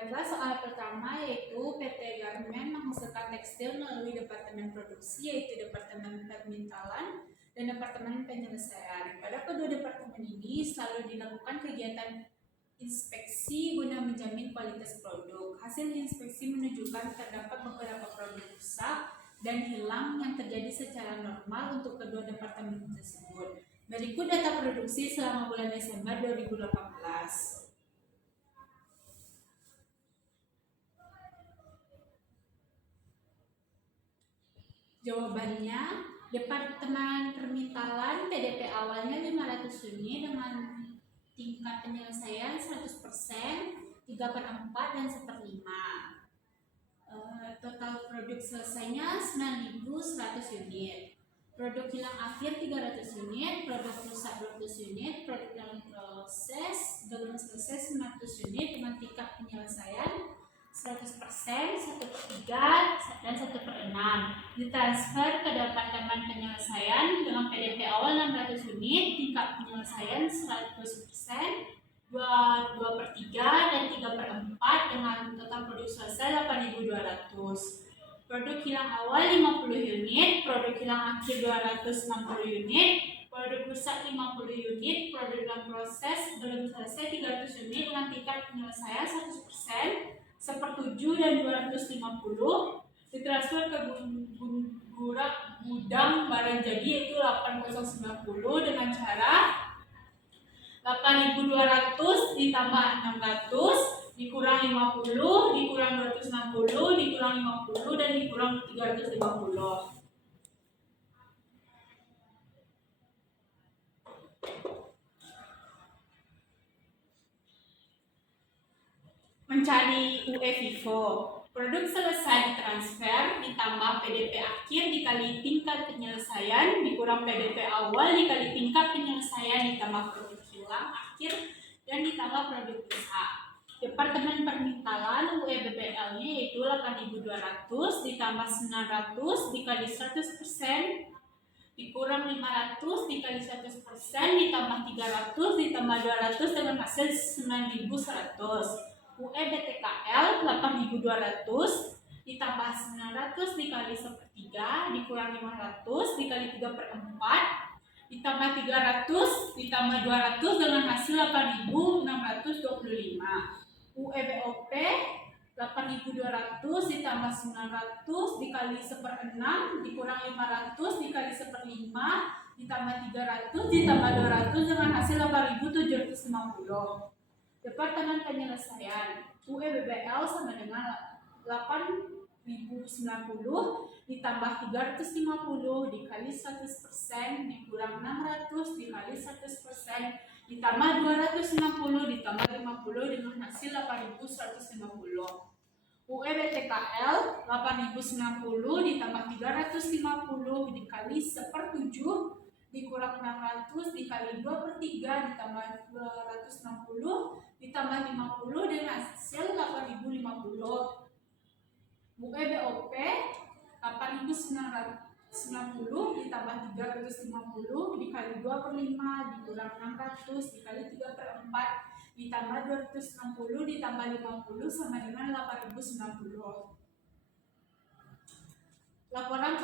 Baiklah, soal pertama yaitu PT Garmen menghasilkan tekstil melalui Departemen Produksi, yaitu Departemen Permintalan dan Departemen Penyelesaian. Pada kedua departemen ini selalu dilakukan kegiatan inspeksi guna menjamin kualitas produk. Hasil inspeksi menunjukkan terdapat beberapa produk rusak dan hilang yang terjadi secara normal untuk kedua departemen tersebut. Berikut data produksi selama bulan Desember 2018. Jawabannya, Departemen Permintalan PDP awalnya 500 unit dengan tingkat penyelesaian 100%, 3/4 dan 1/5. Total produk selesainya 9.100 unit. Produk hilang akhir 300 unit, produk rusak 200 unit, produk dalam proses belum selesai 900 unit dengan tingkat penyelesaian 100%, 1/3, dan 1/6. Ditransfer ke Departemen Penyelesaian dengan PDP awal 600 unit, tingkat penyelesaian 100%, 2/3, dan 3/4 dengan total produk selesai 8.200. Produk hilang awal 50 unit, produk hilang akhir 260 unit, produk rusak 50 unit, produk dalam proses belum selesai 300 unit dengan tingkat penyelesaian 100%, 1/7 dan 250. Ditransfer ke gudang barang jadi yaitu 8090 dengan cara 8.200 ditambah 600 dikurang 50 dikurang 260 dikurang 50 dan dikurang 350. Mencari UE FIFO. Produk selesai ditransfer ditambah PDP akhir dikali tingkat penyelesaian dikurang PDP awal dikali tingkat penyelesaian ditambah produk hilang akhir dan ditambah produk rusak. Departemen Permintalan UE BBL-nya yaitu 8.200 ditambah 900 dikali 100% dikurang 500 dikali 100% ditambah 300 ditambah 200 dengan hasil 9.100. UE BTKL 8.200 ditambah 900 dikali 1/3 dikurang 500 dikali 3/4 ditambah 300 ditambah 200 dengan hasil 8.625. UE BOP 8.200 ditambah 900 dikali 1/6 dikurang 500 dikali 1/5 ditambah 300 ditambah 200 dengan hasil 8.750. Departemen Penyelesaian UE BBL sama dengan 8.090 ditambah 350 dikali 100% dikurang 600 dikali 100% ditambah 260 ditambah 50 dengan hasil 8.150. UE BTKL 8.090 ditambah 350 dikali 1/7 dikurang 600 dikali 2/3 ditambah 260 ditambah 50 dan hasil 8.050. UE BOP 8.990 ditambah 350 dikali 2/5 dikurang 600 dikali 3/4 ditambah 260 ditambah 50 sama dengan 8.090. Laporan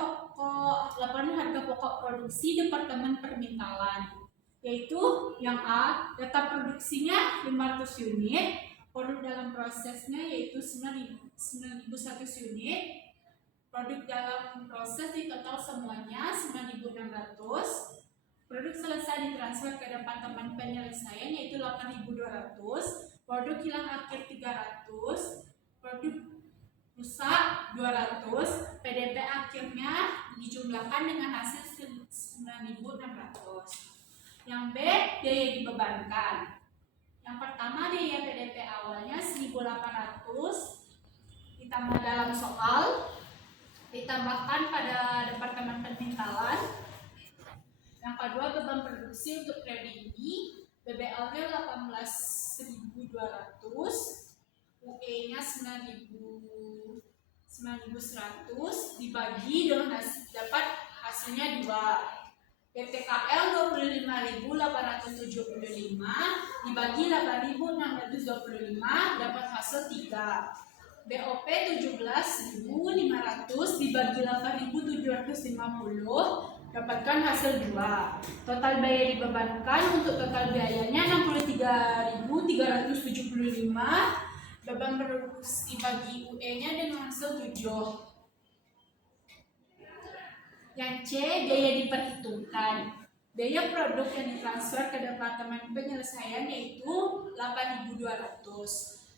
harga pokok produksi Departemen Permintalan, yaitu yang A, data produksinya 500 unit, produk dalam prosesnya yaitu 9.100 unit, produk dalam proses di total semuanya 9.600, produk selesai ditransfer ke Departemen Penyelesaian yaitu 8.200, produk hilang akhir 300, produk rusak 200, PDP akhirnya dijumlahkan dengan hasil 9.600. Yang B, biaya dibebankan. Yang pertama biaya PDP awalnya 1.800 ditambah dalam soal ditambahkan pada Departemen Permintalan. Yang kedua beban produksi untuk periode ini BBL-nya 18.200, UE-nya 9.100 dibagi dengan dapat hasilnya 2. PTKL 25.875 dibagi 8.625 dapat hasil 3. BOP 17.500 dibagi 8.750 dapatkan hasil 2. Total biaya dibebankan untuk total biayanya 63.375. Beban produksi bagi UE-nya dengan hasil 7. Yang C, biaya diperhitungkan. Biaya produk yang ditransfer ke Departemen Penyelesaian yaitu 8.200.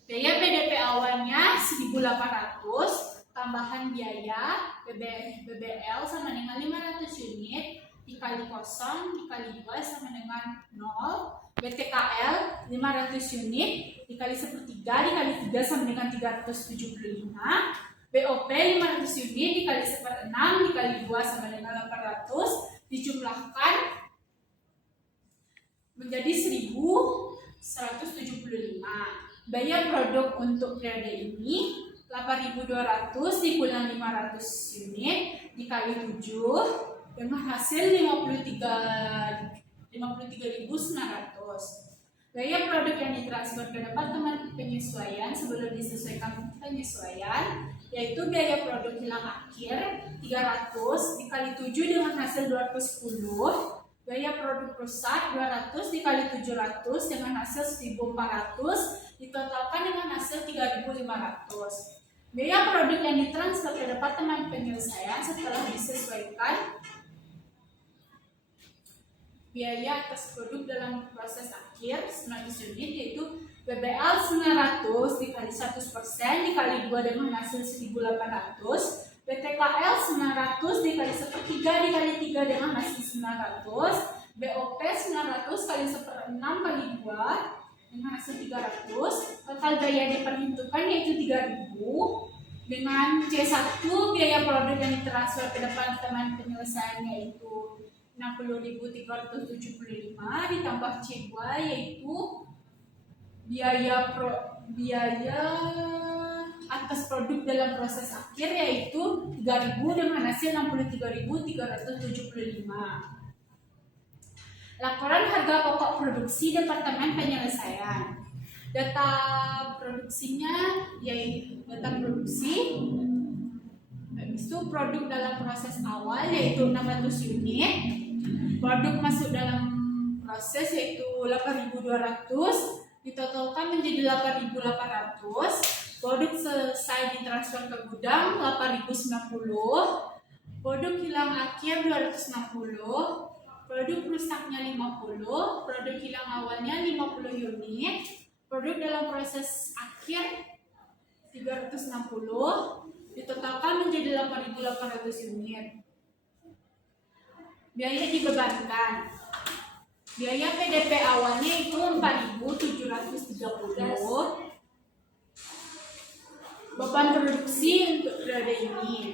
Biaya PDP awalnya 1.800, tambahan biaya BBL sama dengan 500 unit dikali kosong dikali 2 sama dengan 0. BTKL 500 unit dikali 1/3 dikali 3 sama dengan 375. BOP 500 unit dikali 1/6 dikali 2 sama dengan 800 dijumlahkan menjadi 1.175. Biaya produk untuk periode ini 8.200 dikulang 500 unit dikali 7 dengan hasil 53.900. Biaya produk yang ditransfer ke Departemen Penyesuaian sebelum disesuaikan penyesuaian yaitu biaya produk hilang akhir 300 dikali 7 dengan hasil 210. Biaya produk rusak 200 dikali 700 dengan hasil 1.400 ditotalkan dengan hasil 3.500. Biaya produk yang ditransfer ke Departemen Penyelesaian setelah disesuaikan biaya atas produk dalam proses akhir 900 unit yaitu BBL 900 dikali 100% dikali 2 dengan hasil 1.800. BTKL 900 dikali 1/3 dikali 3 dengan hasil 900. BOP 900 kali 1/6 kali 2 dengan hasil 300. Total biaya diperhitungkan yaitu 3.000. Dengan C1 biaya produk yang ditransfer ke Departemen Penyelesaian yaitu 60.375 ditambah C2 yaitu biaya atas produk dalam proses akhir yaitu 3.000 dengan hasil 63.375. Laporan harga pokok produksi Departemen Penyelesaian. Data produksinya yaitu data produksi, habis itu produk dalam proses awal yaitu 600 unit, produk masuk dalam proses yaitu 8.200 ditotalkan menjadi 8.800. Produk selesai ditransfer ke gudang 8.090, produk hilang akhir 260, produk rusaknya 50, produk hilang awalnya 50 unit, produk dalam proses akhir 360 ditotalkan menjadi 8.800 unit. Biaya dibebankan. Biaya PDP awalnya itu 4.730. Beban produksi untuk periode ini.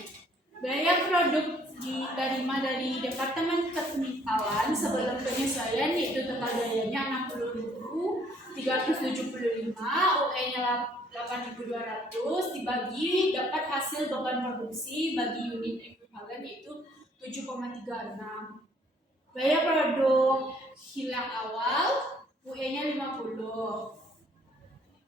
Biaya produk diterima dari Departemen Kemikalan sebelum penyesuaian yaitu total biayanya 60.375, UE-nya 8.200 dibagi dapat hasil beban produksi bagi unit ekuivalen yaitu 7,36. Biaya produk hilang awal UE-nya 50.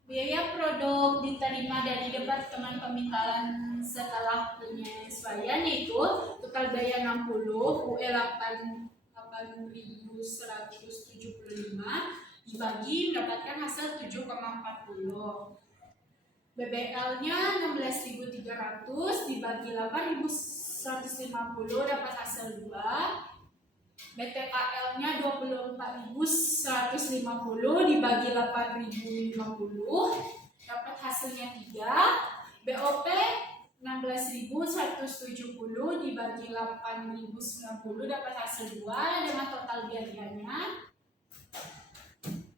Biaya produk diterima dari Departemen Kemikalan setelah penyesuaian yaitu total biaya 60, UE 8.175 dibagi mendapatkan hasil 7,40. BBL-nya 16.300 dibagi 8.150 dapat hasil 2. BTKL-nya 24.150 dibagi 8.050 dapat hasilnya 3. BOP 16.170 dibagi 8.090 dapat hasil 2 dengan total biayanya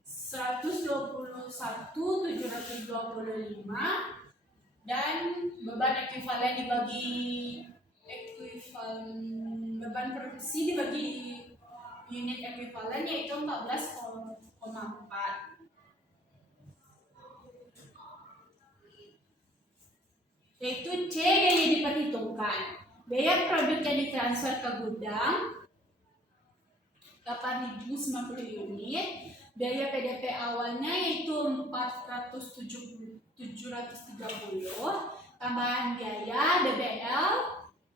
121.725 dan beban ekuivalen dibagi beban produksi dibagi unit ekuivalen yaitu 14,4. Yaitu C biaya diperhitungkan. Biaya produk yang ditransfer ke gudang 8.090 unit. Biaya PDP awalnya yaitu 730, tambahan biaya BBL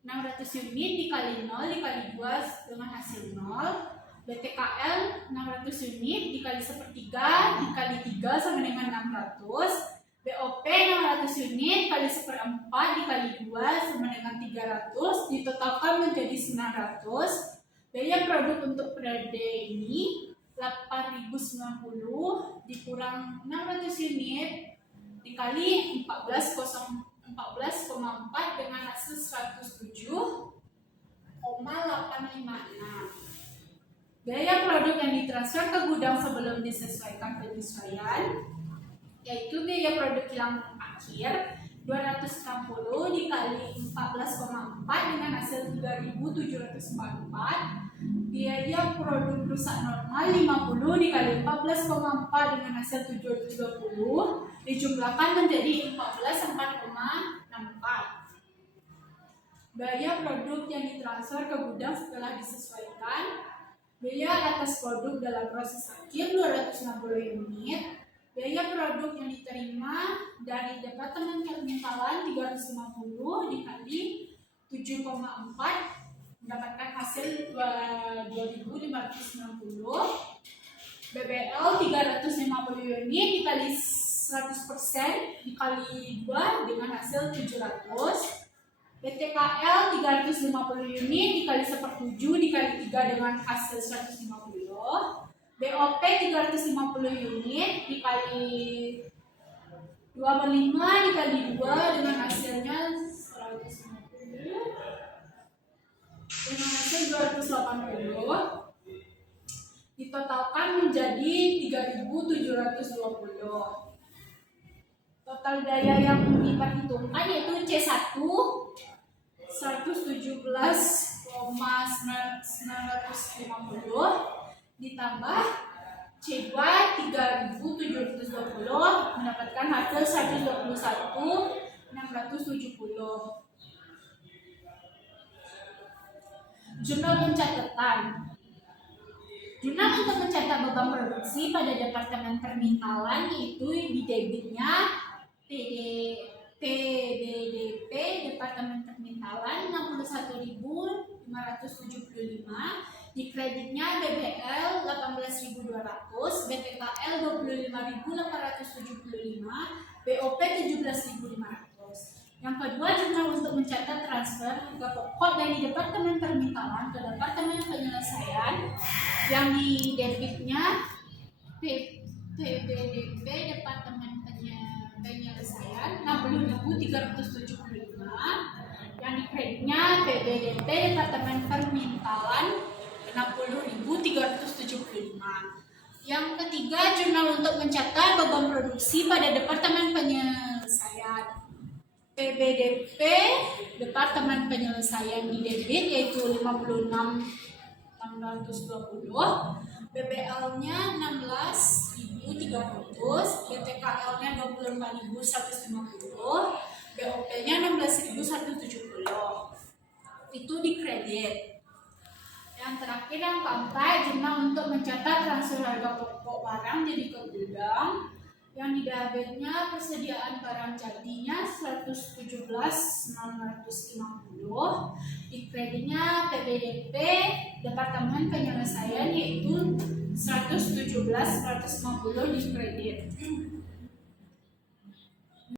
600 unit dikali 0 dikali 2 dengan hasil 0. BTKL 600 unit dikali 1/3 dikali 3 sama dengan 600. BOP 600 unit kali 1/4 dikali 2 sama dengan 300, ditotalkan menjadi 900. Biaya produk untuk periode ini 8.090 dikurang 600 unit dikali 14,4 dengan hasil 107,856. Biaya produk yang ditransfer ke gudang sebelum disesuaikan penyesuaian yaitu biaya produk kilang akhir 260 dikali 14,4 dengan hasil 3.744. Biaya produk rusak normal 50 dikali 14,4 dengan hasil 720 dijumlahkan menjadi 464,64. Biaya produk yang ditransfer ke gudang setelah disesuaikan. Biaya atas produk dalam proses akhir 260 unit. Biaya produk yang diterima dari Departemen Permintaan 350 dikali 7,4 mendapatkan hasil 2.560. BBL 350 unit dikali 100% dikali 2 dengan hasil 700. BTKL 350 unit dikali 1/7 dikali 3 dengan hasil 150. BOP 350 unit dikali 2/5 dikali 2 dengan hasilnya 150 dengan hasil 280 ditotalkan menjadi 3.720. Total daya yang diperhitungkan yaitu C1 117,950 ditambah C2 3.720 mendapatkan hasil 121.670. Jurnal pencatatan. Jurnal untuk mencatat beban produksi pada Departemen Permintalan yaitu di debitnya PDDP Departemen Permintalan 61.575, di kreditnya BBL 18.200, BTKL 25.875, BOP 17.500. Yang kedua, jurnal untuk mencatat transfer harga pokok dari Departemen Permintalan ke Departemen Penyelesaian yang di debitnya PDDP Departemen Penyelesaian 60.375, yang di kreditnya PDDP Departemen Permintalan 60.375. Yang ketiga, jurnal untuk mencatat beban produksi pada Departemen Penyelesaian. PBDP Departemen Penyelesaian di debit yaitu 56.620, BBL-nya 16.300, BTKL-nya 24.150, BOP-nya 16.170. Itu di kredit. Yang terakhir, yang keempat, jurnal untuk mencatat transfer harga pokok barang jadi ke gudang. Yang di debitnya persediaan barang jadinya 117.950, di kreditnya PBDP Departemen Penyelesaian yaitu 117.150 di kredit.